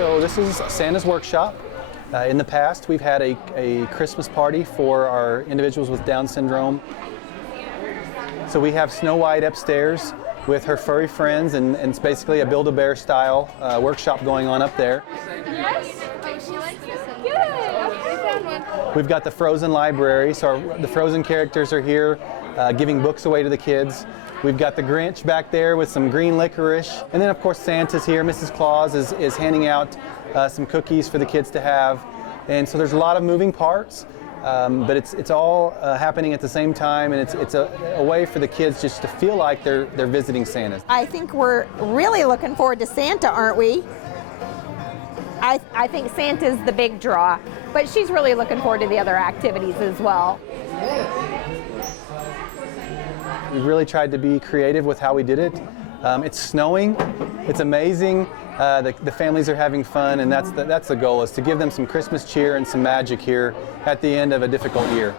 So this is Santa's workshop. In the past, we've had a Christmas party for our individuals with Down syndrome. So we have Snow White upstairs with her furry friends, and it's basically a Build-A-Bear style workshop going on up there. Yes. Oh, she likes this one. Good. Okay, found one. We've got the Frozen library, so the Frozen characters are here giving books away to the kids. We've got the Grinch back there with some green licorice. And then of course Santa's here. Mrs. Claus is handing out some cookies for the kids to have. And so there's a lot of moving parts, but it's all happening at the same time, and it's a way for the kids just to feel like they're visiting Santa. I think we're really looking forward to Santa, aren't we? I think Santa's the big draw, but she's really looking forward to the other activities as well. We really tried to be creative with how we did it. It's snowing, it's amazing, the families are having fun, and that's the goal, is to give them some Christmas cheer and some magic here at the end of a difficult year.